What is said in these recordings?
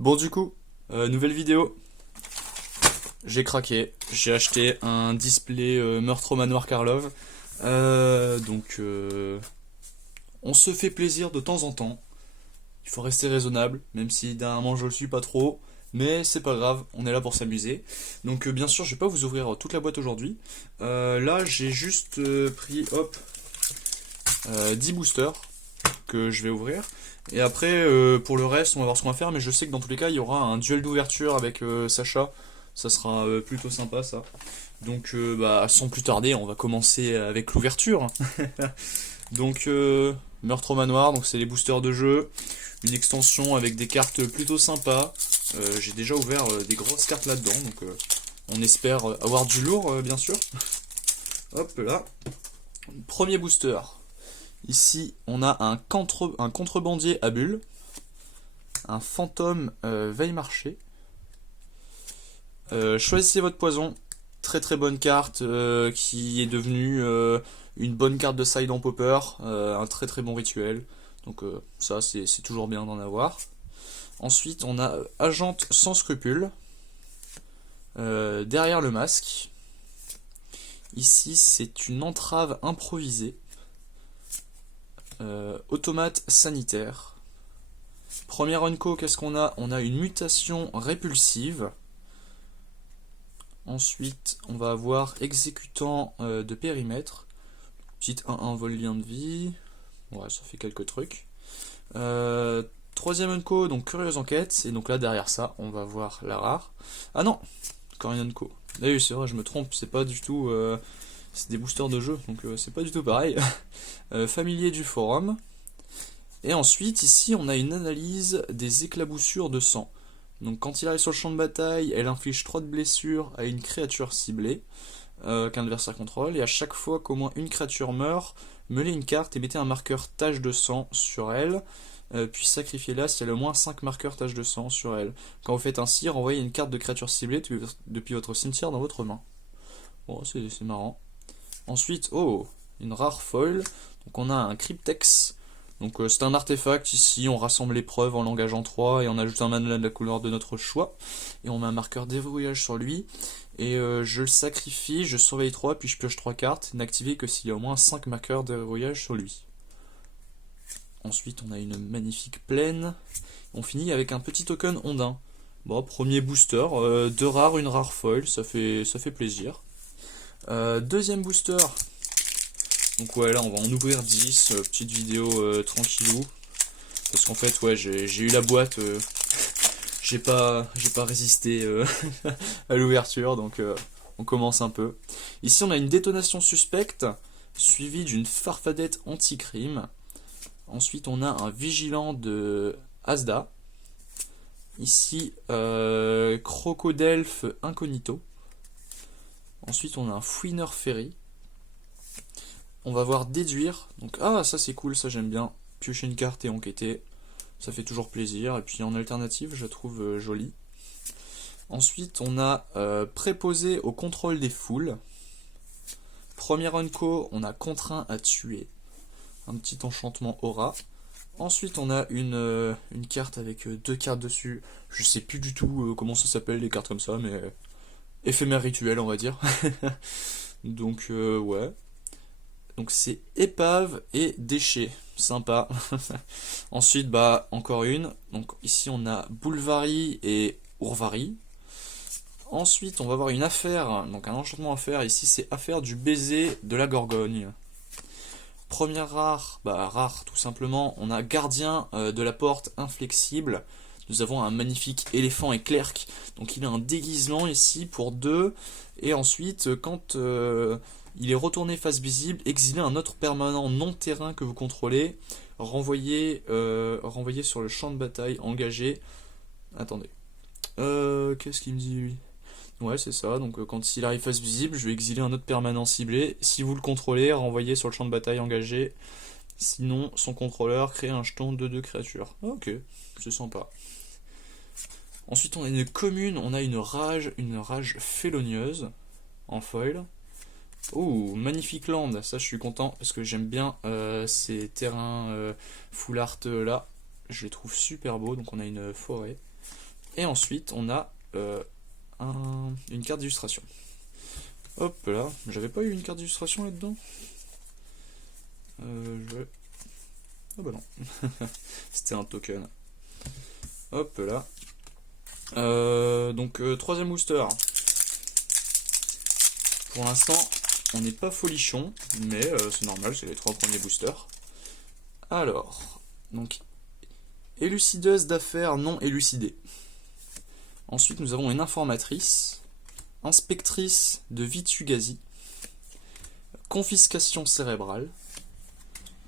Bon du coup, nouvelle vidéo. J'ai craqué, j'ai acheté un display Meurtre au Manoir Karlov. On se fait plaisir de temps en temps. Il faut rester raisonnable, même si dernièrement je le suis pas trop. Mais c'est pas grave, on est là pour s'amuser. Donc bien sûr, je vais pas vous ouvrir toute la boîte aujourd'hui. Là, j'ai juste pris, hop, 10 boosters que je vais ouvrir. Et après, pour le reste, on va voir ce qu'on va faire. Mais je sais que dans tous les cas, il y aura un duel d'ouverture avec Sacha. Ça sera plutôt sympa, ça. Donc, sans plus tarder, on va commencer avec l'ouverture. Donc, Meurtre au Manoir, donc c'est les boosters de jeu. Une extension avec des cartes plutôt sympas. J'ai déjà ouvert des grosses cartes là-dedans. Donc, on espère avoir du lourd, bien sûr. Hop là. Premier booster. Ici, on a un contrebandier à bulles, un fantôme veille marché. Choisissez votre poison. Très très bonne carte qui est devenue une bonne carte de side en popper, un très très bon rituel. Donc ça c'est toujours bien d'en avoir. Ensuite on a Agente sans scrupules. Derrière le masque. Ici c'est une entrave improvisée. Automate sanitaire. Première unco, qu'est-ce qu'on a? On a une mutation répulsive. Ensuite, on va avoir exécutant de périmètre. Petite 1-1 vol lien de vie. Ouais, ça fait quelques trucs. Troisième unco, donc curieuse enquête. Et donc là, derrière ça, on va voir la rare. Ah non, encore une unco. Ah oui, c'est vrai, je me trompe. C'est pas du tout. C'est des boosters de jeu, donc c'est pas du tout pareil. Familier du forum. Et ensuite, ici, on a une analyse des éclaboussures de sang. Donc quand il arrive sur le champ de bataille, elle inflige 3 de blessures à une créature ciblée qu'un adversaire contrôle, et à chaque fois qu'au moins une créature meurt, mêlez une carte et mettez un marqueur tache de sang sur elle, puis sacrifiez-la si elle a au moins 5 marqueurs tache de sang sur elle. Quand vous faites ainsi, renvoyez une carte de créature ciblée depuis votre cimetière dans votre main. Bon, c'est marrant. Ensuite, oh, une rare foil, donc on a un Cryptex. Donc c'est un artefact, ici on rassemble les preuves en langage en 3 et on ajoute un mana de la couleur de notre choix. Et on met un marqueur déverrouillage sur lui. Et je le sacrifie, je surveille 3, puis je pioche 3 cartes, n'activer que s'il y a au moins 5 marqueurs déverrouillage sur lui. Ensuite on a une magnifique plaine. On finit avec un petit token ondin. Bon, premier booster, 2 rares, une rare foil, ça fait plaisir. Deuxième booster. Donc ouais, là on va en ouvrir 10, petite vidéo tranquillou. Parce qu'en fait, ouais, j'ai eu la boîte, j'ai pas résisté à l'ouverture, donc on commence un peu. Ici on a une détonation suspecte, suivie d'une farfadette anti-crime. Ensuite on a un vigilant de Asda. Ici, Crocodelphe Incognito. Ensuite on a un fouineur ferry. On va voir déduire. Donc ah, ça c'est cool, ça j'aime bien. Piocher une carte et enquêter, ça fait toujours plaisir. Et puis en alternative, je la trouve jolie. Ensuite, on a préposé au contrôle des foules. Première unco, on a contraint à tuer. Un petit enchantement aura. Ensuite, on a une carte avec 2 cartes dessus. Je sais plus du tout comment ça s'appelle les cartes comme ça, mais éphémère rituel, on va dire. Donc ouais. Donc c'est épave et déchet, sympa. Ensuite, encore une. Donc ici on a Boulvari et Ourvari. Ensuite, on va avoir une affaire, donc un enchantement à faire. Ici c'est affaire du baiser de la Gorgogne. Première rare, rare tout simplement. On a gardien de la porte inflexible. Nous avons un magnifique éléphant et clerc. Donc il a un déguisement ici pour 2. Et ensuite, quand il est retourné face visible, exilez un autre permanent non terrain que vous contrôlez, renvoyez sur le champ de bataille, engagé. Attendez. Qu'est-ce qu'il me dit lui? Ouais, c'est ça. Donc quand il arrive face visible, je vais exiler un autre permanent ciblé. Si vous le contrôlez, renvoyez sur le champ de bataille engagé. Sinon, son contrôleur crée un jeton de 2 créatures. Ok, c'est sympa. Ensuite, on a une commune, on a une rage félonieuse en foil. Oh, magnifique land, ça je suis content parce que j'aime bien ces terrains full art là. Je les trouve super beaux, donc on a une forêt. Et ensuite, on a une carte d'illustration. Hop là, j'avais pas eu une carte d'illustration là-dedans. Ah bah non, c'était un token. Hop là. Donc troisième booster. Pour l'instant, on n'est pas folichon, mais c'est normal, c'est les 3 premiers boosters. Alors, donc, élucideuse d'affaires non élucidée. Ensuite, nous avons une informatrice, inspectrice de Vitsugazi, confiscation cérébrale,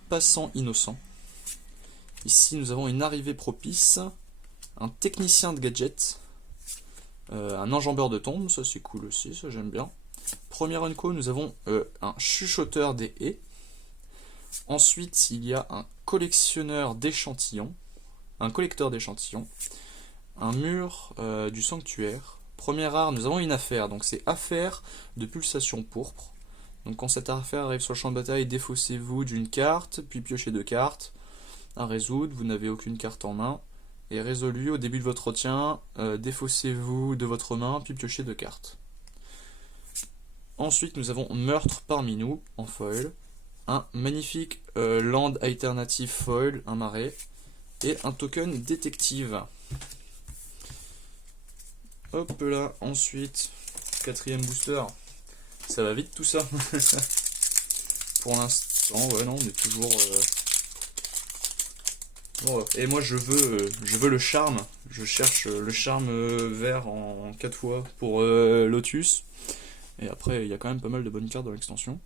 passant innocent. Ici, nous avons une arrivée propice, un technicien de gadgets, un enjambeur de tombes, ça c'est cool aussi, ça j'aime bien. Premier unco, nous avons un chuchoteur des haies. Ensuite, il y a un collectionneur d'échantillons, un collecteur d'échantillons, un mur du sanctuaire. Première art, nous avons une affaire, donc c'est affaire de pulsation pourpre. Donc quand cette affaire arrive sur le champ de bataille, défaussez-vous d'une carte, puis piochez 2 cartes. À résoudre, vous n'avez aucune carte en main. Et résolu, au début de votre retien, défaussez-vous de votre main, puis piochez 2 cartes. Ensuite, nous avons meurtre parmi nous, en foil. Un magnifique land alternative foil, un marais. Et un token détective. Hop là, ensuite, 4ème booster. Ça va vite tout ça. Pour l'instant, ouais, non, on est toujours... Bon, et moi je veux le charme. Je cherche le charme vert en 4 fois pour Lotus. Et après, il y a quand même pas mal de bonnes cartes dans l'extension.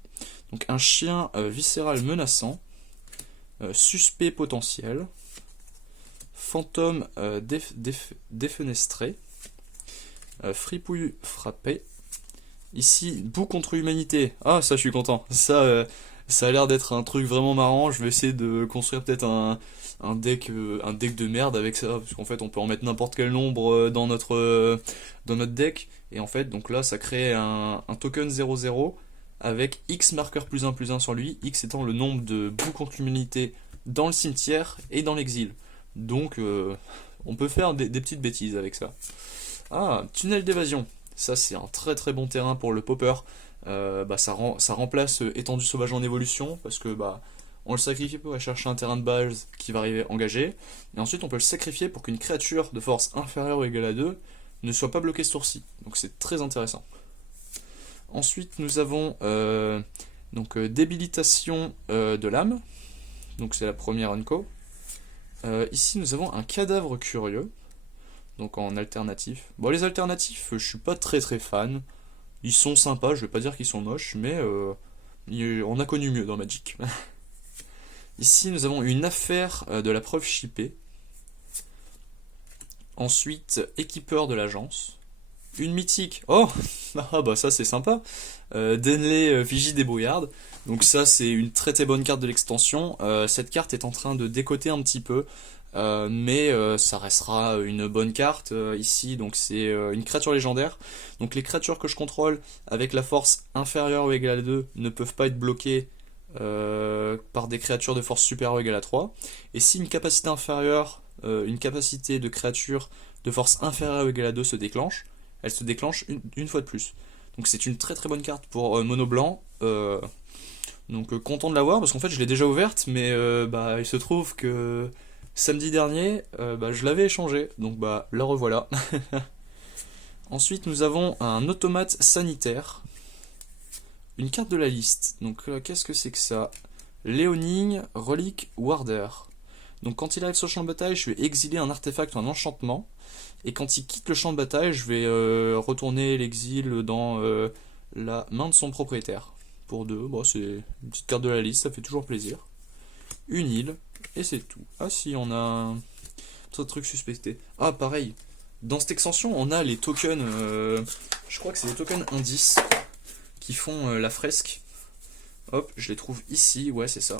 Donc un chien viscéral menaçant. Suspect potentiel. Fantôme défenestré. Fripouille frappé. Ici, boue contre humanité. Ah, ça je suis content. Ça a l'air d'être un truc vraiment marrant. Je vais essayer de construire peut-être un deck de merde avec ça, parce qu'en fait on peut en mettre n'importe quel nombre dans notre deck, et en fait donc là ça crée un token 0-0 avec X marqueur +1/+1 sur lui, X étant le nombre de bouts contre l'humanité dans le cimetière et dans l'exil. Donc on peut faire des petites bêtises avec ça. Ah, tunnel d'évasion. Ça c'est un très très bon terrain pour le popper. Ça remplace étendue sauvage en évolution, parce que on le sacrifie pour aller chercher un terrain de base qui va arriver engagé, et ensuite on peut le sacrifier pour qu'une créature de force inférieure ou égale à 2 ne soit pas bloquée ce tour-ci. Donc c'est très intéressant. Ensuite nous avons débilitation de l'âme, donc c'est la première unco. Ici nous avons un cadavre curieux, donc en alternatif. Bon, les alternatifs, je suis pas très très fan. Ils sont sympas, je vais pas dire qu'ils sont moches, mais on a connu mieux dans Magic. Ici, nous avons une affaire de la preuve chippée. Ensuite, équipeur de l'agence. Une mythique. Oh, ah bah ça c'est sympa. Denley Vigie débrouillarde. Donc ça c'est une très très bonne carte de l'extension. Cette carte est en train de décoter un petit peu. Mais ça restera une bonne carte ici. Donc c'est une créature légendaire. Donc les créatures que je contrôle avec la force inférieure ou égale à 2 ne peuvent pas être bloquées par des créatures de force supérieure ou égale à 3. Et si une capacité inférieure, une capacité de créature de force inférieure ou égale à 2 se déclenche, elle se déclenche une fois de plus. Donc c'est une très très bonne carte pour mono blanc. Donc content de l'avoir, parce qu'en fait je l'ai déjà ouverte, mais il se trouve que samedi dernier je l'avais échangé, donc la revoilà. Ensuite nous avons un automate sanitaire. Une carte de la liste. Donc qu'est-ce que c'est que ça? Léoning, relique, warder. Donc quand il arrive sur le champ de bataille, je vais exiler un artefact ou un enchantement. Et quand il quitte le champ de bataille, je vais retourner l'exil dans la main de son propriétaire. Pour 2, c'est une petite carte de la liste, ça fait toujours plaisir. Une île, et c'est tout. Ah si, on a un autre truc suspecté. Ah pareil, dans cette extension, on a les tokens, je crois que c'est les tokens indices qui font la fresque. Hop, je les trouve ici, ouais c'est ça.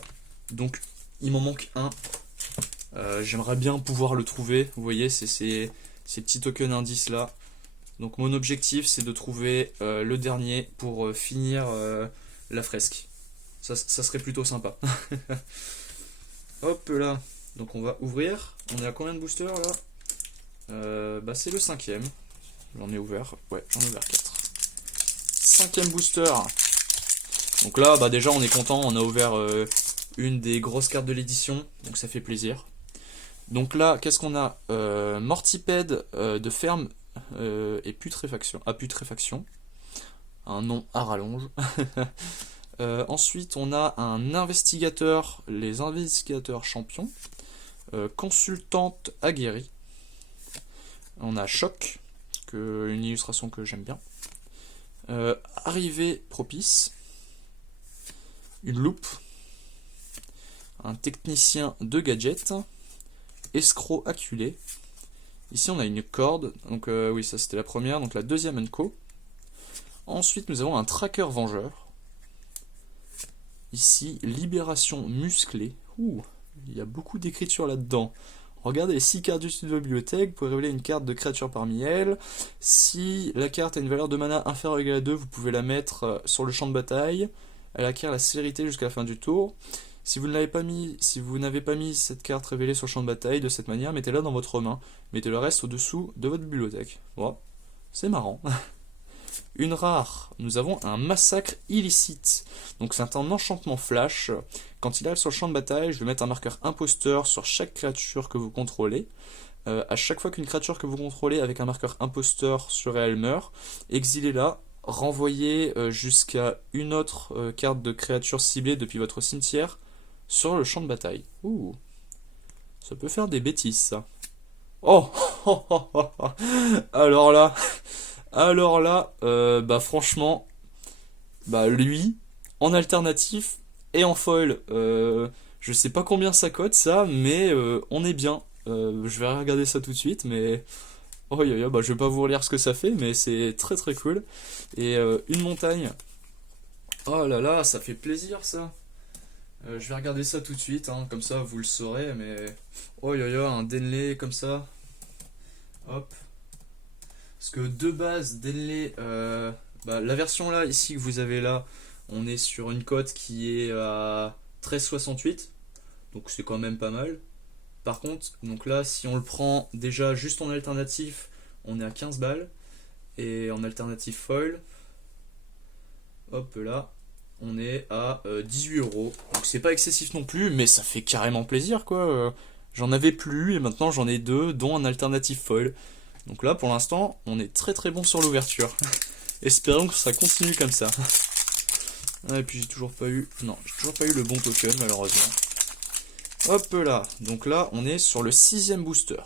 Donc il m'en manque un. J'aimerais bien pouvoir le trouver, vous voyez, c'est ces petits tokens indices là. Donc mon objectif c'est de trouver le dernier pour finir la fresque. Ça serait plutôt sympa. Hop là, donc on va ouvrir. On est à combien de boosters là? Bah c'est le cinquième. J'en ai ouvert, ouais, j'en ai ouvert 4. Cinquième booster. Donc là, bah déjà on est content, on a ouvert une des grosses cartes de l'édition, donc ça fait plaisir. Donc là, qu'est-ce qu'on a? Mortipède de ferme et putréfaction. À putréfaction. Un nom à rallonge. Ensuite, on a un investigateur, les investigateurs champions. Consultante aguerrie. On a Choc, une illustration que j'aime bien. Arrivée propice. Une loupe. Un technicien de gadgets. Escroc acculé. Ici on a une corde, donc oui ça c'était la première, donc la deuxième Unco. Ensuite nous avons un tracker vengeur. Ici libération musclée. Ouh, il y a beaucoup d'écriture là-dedans. Regardez les 6 cartes du de votre bibliothèque, vous pouvez révéler une carte de créature parmi elles. Si la carte a une valeur de mana inférieure ou égale à 2, vous pouvez la mettre sur le champ de bataille. Elle acquiert la célérité jusqu'à la fin du tour. Si vous n'avez pas mis cette carte révélée sur le champ de bataille de cette manière, mettez-la dans votre main. Mettez le reste au-dessous de votre bibliothèque. Bon, c'est marrant. Une rare, nous avons un massacre illicite. Donc c'est un enchantement flash. Quand il arrive sur le champ de bataille, je vais mettre un marqueur imposteur sur chaque créature que vous contrôlez. À chaque fois qu'une créature que vous contrôlez avec un marqueur imposteur sur elle meurt, exilez-la, renvoyez jusqu'à une autre carte de créature ciblée depuis votre cimetière sur le champ de bataille. Ouh, ça peut faire des bêtises ça. Oh, alors là, bah franchement, bah lui, en alternatif et en foil, je sais pas combien ça cote ça, mais on est bien. Je vais regarder ça tout de suite, mais oh bah je vais pas vous relire ce que ça fait, mais c'est très très cool. Et une montagne. Oh là là, ça fait plaisir ça. Je vais regarder ça tout de suite, hein, comme ça vous le saurez, mais oh un Denley comme ça. Hop. Parce que de base, Denley, bah, la version là, ici que vous avez là, on est sur une cote qui est à 13,68, donc c'est quand même pas mal. Par contre, donc là, si on le prend déjà juste en alternatif, on est à 15 balles, et en alternatif foil, hop là, on est à 18 euros. Donc c'est pas excessif non plus, mais ça fait carrément plaisir quoi. J'en avais plus et maintenant j'en ai deux, dont un alternatif foil. Donc là pour l'instant on est très très bon sur l'ouverture. Espérons que ça continue comme ça. Ah, et puis j'ai toujours pas eu. Non, j'ai toujours pas eu le bon token malheureusement. Hop là, donc là on est sur le 6ème booster.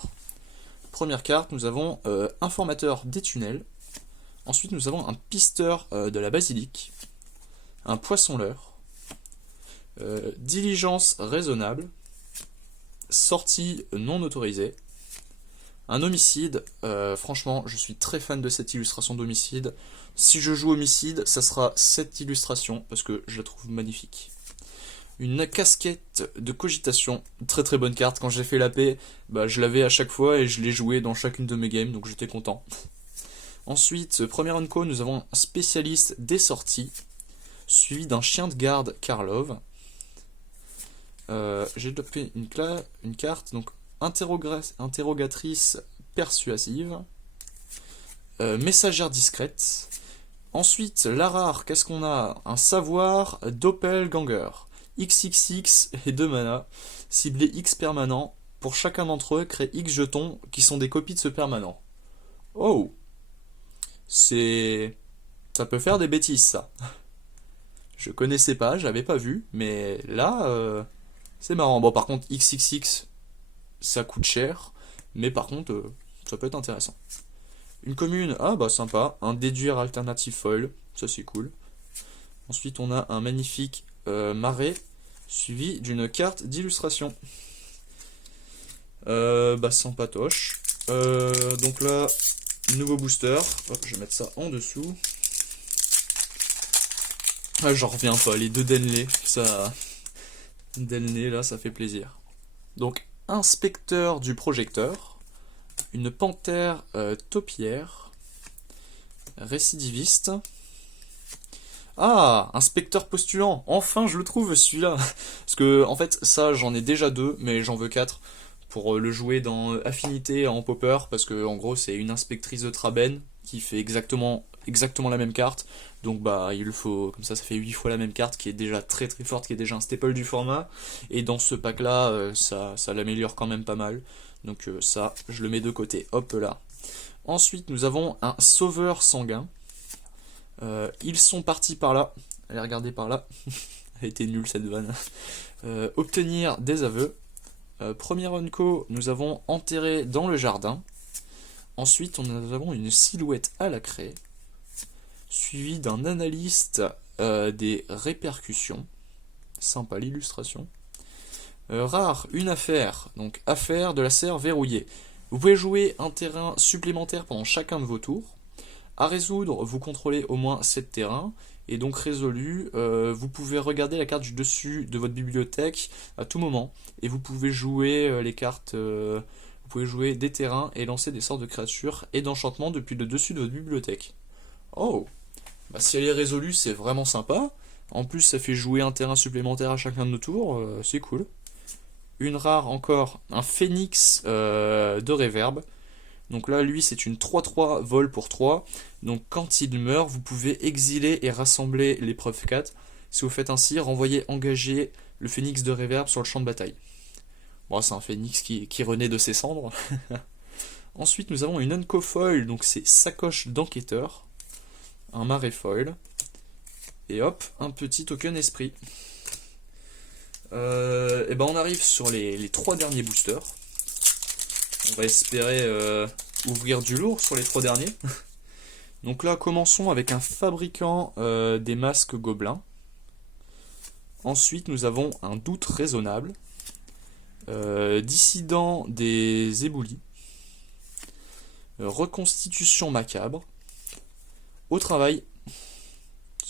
Première carte, nous avons Informateur des tunnels. Ensuite nous avons un pisteur de la basilique. Un poisson-leurre, diligence raisonnable, sortie non autorisée, un homicide. Franchement, je suis très fan de cette illustration d'homicide. Si je joue homicide, ça sera cette illustration parce que je la trouve magnifique. Une casquette de cogitation, très très bonne carte. Quand j'ai fait la paix, bah, je l'avais à chaque fois et je l'ai joué dans chacune de mes games, donc j'étais content. Ensuite, première Unco, nous avons un spécialiste des sorties, suivi d'un chien de garde Karlov. J'ai développé une carte, donc interrogatrice persuasive, messagère discrète. Ensuite, la rare, qu'est-ce qu'on a? Un savoir doppelganger, XXX et 2 mana, ciblé X permanent. Pour chacun d'entre eux, crée X jetons qui sont des copies de ce permanent. Oh, ça peut faire des bêtises ça. Je connaissais pas, j'avais pas vu, mais là, c'est marrant. Bon, par contre, XXX, ça coûte cher, mais par contre, ça peut être intéressant. Une commune, ah bah sympa, un déduire alternative foil, ça c'est cool. Ensuite, on a un magnifique marais, suivi d'une carte d'illustration. Bah sans patoche. Donc là, nouveau booster, hop, je vais mettre ça en dessous. Ah, j'en reviens pas, les deux Denley, ça. Denley, là, ça fait plaisir. Donc, inspecteur du projecteur, une panthère taupière, récidiviste. Ah, inspecteur postulant, enfin je le trouve celui-là. Parce que, en fait, ça, j'en ai déjà deux, mais j'en veux 4. pour le jouer dans Affinité en popper, parce que en gros c'est une inspectrice de Traben qui fait exactement la même carte. Donc bah il le faut, comme ça fait 8 fois la même carte qui est déjà très très forte, qui est déjà un staple du format. Et dans ce pack là, ça l'améliore quand même pas mal. Donc ça, je le mets de côté. Hop là. Ensuite nous avons un sauveur sanguin. Ils sont partis par là. Allez regarder par là. Elle a été nulle cette vanne. Obtenir des aveux. Premier unco, nous avons enterré dans le jardin. Ensuite, nous avons une silhouette à la craie, suivi d'un analyste des répercussions. Sympa l'illustration. Rare, une affaire. Donc, affaire de la serre verrouillée. Vous pouvez jouer un terrain supplémentaire pendant chacun de vos tours. À résoudre, vous contrôlez au moins 7 terrains. Et donc résolu, vous pouvez regarder la carte du dessus de votre bibliothèque à tout moment. Et vous pouvez jouer les cartes, vous pouvez jouer des terrains et lancer des sortes de créatures et d'enchantements depuis le dessus de votre bibliothèque. Oh, bah si elle est résolue, c'est vraiment sympa. En plus, ça fait jouer un terrain supplémentaire à chacun de nos tours, c'est cool. Une rare encore, un phénix de réverb. Donc là, lui, c'est une 3-3 vol pour 3. Donc quand il meurt, vous pouvez exiler et rassembler l'épreuve 4. Si vous faites ainsi, renvoyez engager le phénix de réverb sur le champ de bataille. Bon, c'est un phénix qui renaît de ses cendres. Ensuite, nous avons une unco foil, donc c'est sacoche d'enquêteur. Un marais foil. Et hop, un petit token esprit. Et ben on arrive sur les 3 derniers boosters. On va espérer ouvrir du lourd sur les 3 derniers. Donc là, commençons avec un fabricant des masques gobelins. Ensuite, nous avons un doute raisonnable. Dissident des éboulis. Reconstitution macabre. Au travail.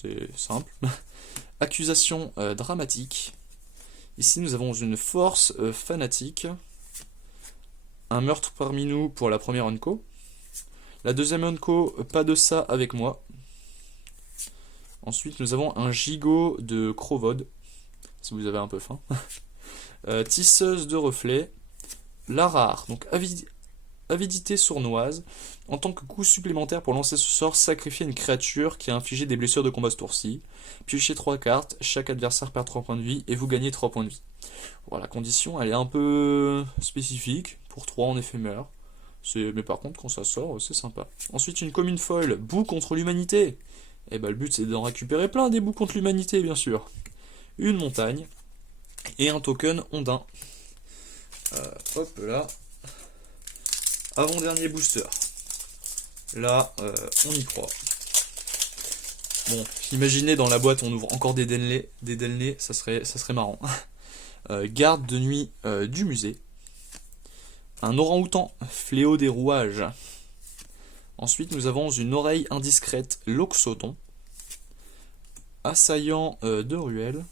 C'est simple. Accusation dramatique. Ici, nous avons une force fanatique. Un meurtre parmi nous pour la première unco. La deuxième unco, pas de ça avec moi. Ensuite, nous avons un gigot de Crovod, si vous avez un peu faim. Tisseuse de reflets. La rare, donc avidité sournoise. En tant que coup supplémentaire pour lancer ce sort, sacrifiez une créature qui a infligé des blessures de combat ce tour-ci. Piochez 3 cartes, chaque adversaire perd 3 points de vie et vous gagnez 3 points de vie. Voilà, la condition, elle est un peu spécifique. Pour 3 en éphémère. Mais par contre, quand ça sort, c'est sympa. Ensuite, une commune folle. Boue contre l'humanité. Et bah, le but, c'est d'en récupérer plein des boues contre l'humanité, bien sûr. Une montagne. Et un token ondin. Hop là. Avant-dernier booster. Là, on y croit. Bon, imaginez dans la boîte, on ouvre encore des Denley, ça serait marrant. Garde de nuit du musée. Un orang-outan, fléau des rouages. Ensuite, nous avons une oreille indiscrète, loxodon. Assaillant de ruelle.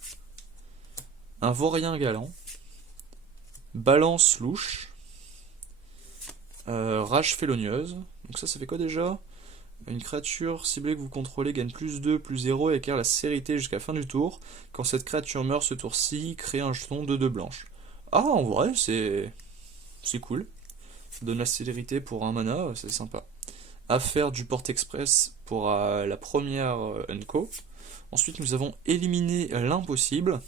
Un vaurien galant. Balance louche. Rage félonieuse. Donc ça fait quoi déjà? Une créature ciblée que vous contrôlez gagne plus 2, plus 0 et acquiert la cérité jusqu'à la fin du tour. Quand cette créature meurt ce tour-ci, crée un jeton de 2 blanches. Ah, en vrai, c'est cool. Ça donne la célérité pour un mana, c'est sympa. Affaire du porte express pour la première unco. Ensuite, nous avons éliminé l'impossible.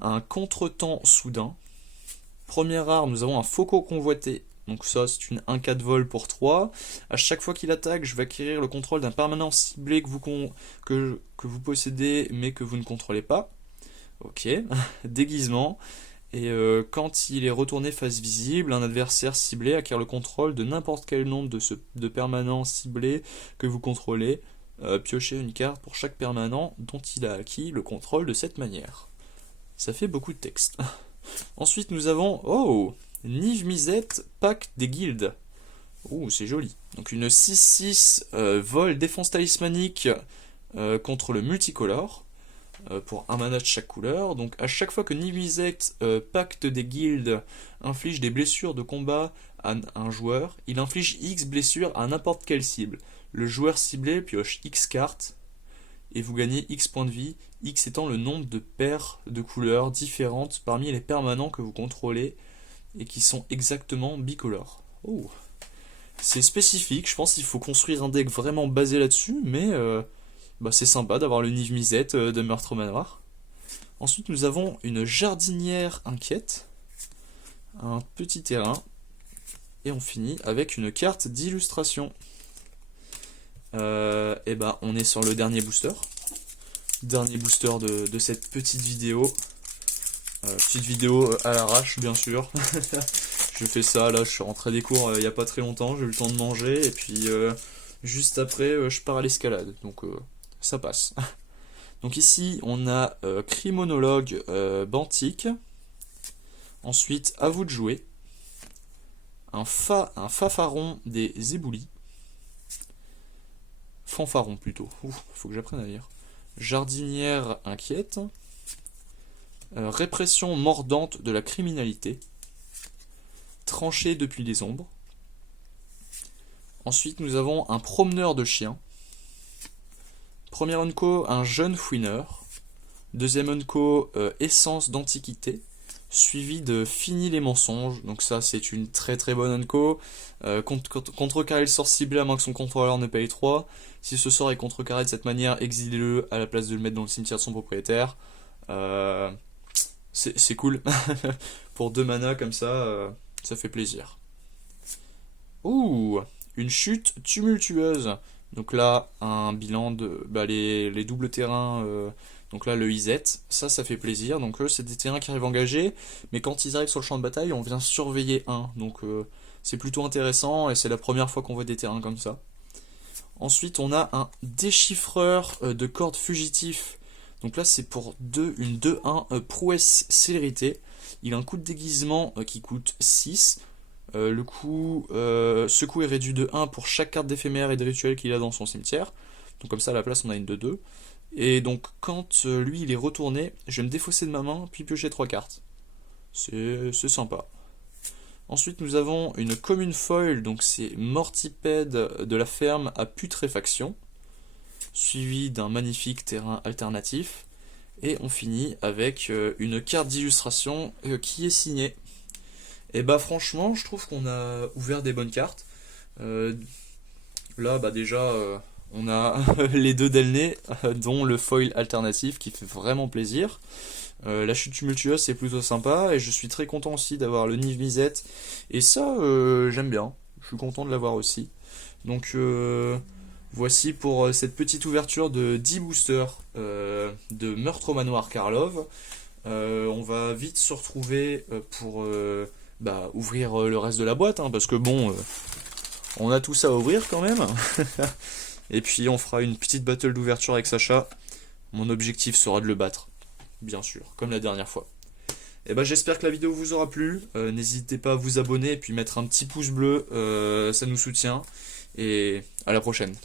Un contretemps soudain. Première rare, nous avons un faucon convoité. Donc ça, c'est une 1-4 vol pour 3. À chaque fois qu'il attaque, je vais acquérir le contrôle d'un permanent ciblé que vous possédez, mais que vous ne contrôlez pas. Ok. Déguisement. Et quand il est retourné face visible, un adversaire ciblé acquiert le contrôle de n'importe quel nombre de permanents ciblés que vous contrôlez. Piochez une carte pour chaque permanent dont il a acquis le contrôle de cette manière. Ça fait beaucoup de texte. Ensuite, nous avons... Oh, Niv Mizzet, Pacte des Guildes. Oh, c'est joli. Donc une 6-6 vol défense talismanique contre le multicolore. Pour un mana de chaque couleur. Donc à chaque fois que Niv Mizzet, Pacte des Guildes, inflige des blessures de combat à un joueur, il inflige X blessures à n'importe quelle cible. Le joueur ciblé pioche X cartes et vous gagnez X points de vie, X étant le nombre de paires de couleurs différentes parmi les permanents que vous contrôlez. et qui sont exactement bicolores. Oh. C'est spécifique, je pense qu'il faut construire un deck vraiment basé là-dessus, mais bah, c'est sympa d'avoir le Niv Mizzet de Meurtre au Manoir. Ensuite, nous avons une jardinière inquiète, un petit terrain, et on finit avec une carte d'illustration. Et bah, on est sur le dernier booster. Dernier booster de cette petite vidéo. Petite vidéo à l'arrache, bien sûr. Je fais ça, là, je suis rentré des cours il n'y a pas très longtemps, j'ai eu le temps de manger, et puis juste après, je pars à l'escalade. Donc, ça passe. Donc ici, on a Crimonologue Bantique. Ensuite, à vous de jouer. Un Fafaron des éboulis. Fanfaron plutôt. Ouf, faut que j'apprenne à lire. Jardinière inquiète. Répression mordante de la criminalité. Tranchée depuis les ombres. Ensuite, nous avons un promeneur de chiens. Premier unco, un jeune fouineur. Deuxième unco, essence d'antiquité. Suivi de Fini les mensonges. Donc ça, c'est une très très bonne unco. Contrecarrer le sort ciblé à moins que son contrôleur ne paye 3. Si ce sort est contrecarré de cette manière, exilez-le à la place de le mettre dans le cimetière de son propriétaire. C'est cool. Pour 2 mana comme ça fait plaisir. Ouh, une chute tumultueuse. Donc là, un bilan de les doubles terrains. Donc là, le IZ, ça fait plaisir. Donc c'est des terrains qui arrivent engagés, mais quand ils arrivent sur le champ de bataille, on vient surveiller un. Donc c'est plutôt intéressant, et c'est la première fois qu'on voit des terrains comme ça. Ensuite, on a un déchiffreur de cordes fugitif. Donc là, c'est pour une 2-1 prouesse célérité. Il a un coup de déguisement qui coûte 6. Ce coup est réduit de 1 pour chaque carte d'éphémère et de rituel qu'il a dans son cimetière. Donc comme ça, à la place, on a une 2-2. Et donc, quand lui, il est retourné, je vais me défausser de ma main, puis piocher 3 cartes. C'est sympa. Ensuite, nous avons une commune foil, donc c'est Mortipède de la ferme à putréfaction, suivi d'un magnifique terrain alternatif. Et on finit avec une carte d'illustration qui est signée. Et bah franchement, je trouve qu'on a ouvert des bonnes cartes. Là, bah déjà, on a les 2 Delnay, dont le foil alternatif qui fait vraiment plaisir. La chute tumultueuse, c'est plutôt sympa, et je suis très content aussi d'avoir le Niv Mizzet. Et ça, j'aime bien. Je suis content de l'avoir aussi. Donc, voici pour cette petite ouverture de 10 boosters de Meurtre au Manoir Karlov. On va vite se retrouver pour ouvrir le reste de la boîte, hein, parce que bon, on a tout ça à ouvrir quand même. Et puis on fera une petite battle d'ouverture avec Sacha. Mon objectif sera de le battre, bien sûr, comme la dernière fois. Et bah j'espère que la vidéo vous aura plu. N'hésitez pas à vous abonner et puis mettre un petit pouce bleu, ça nous soutient. Et à la prochaine.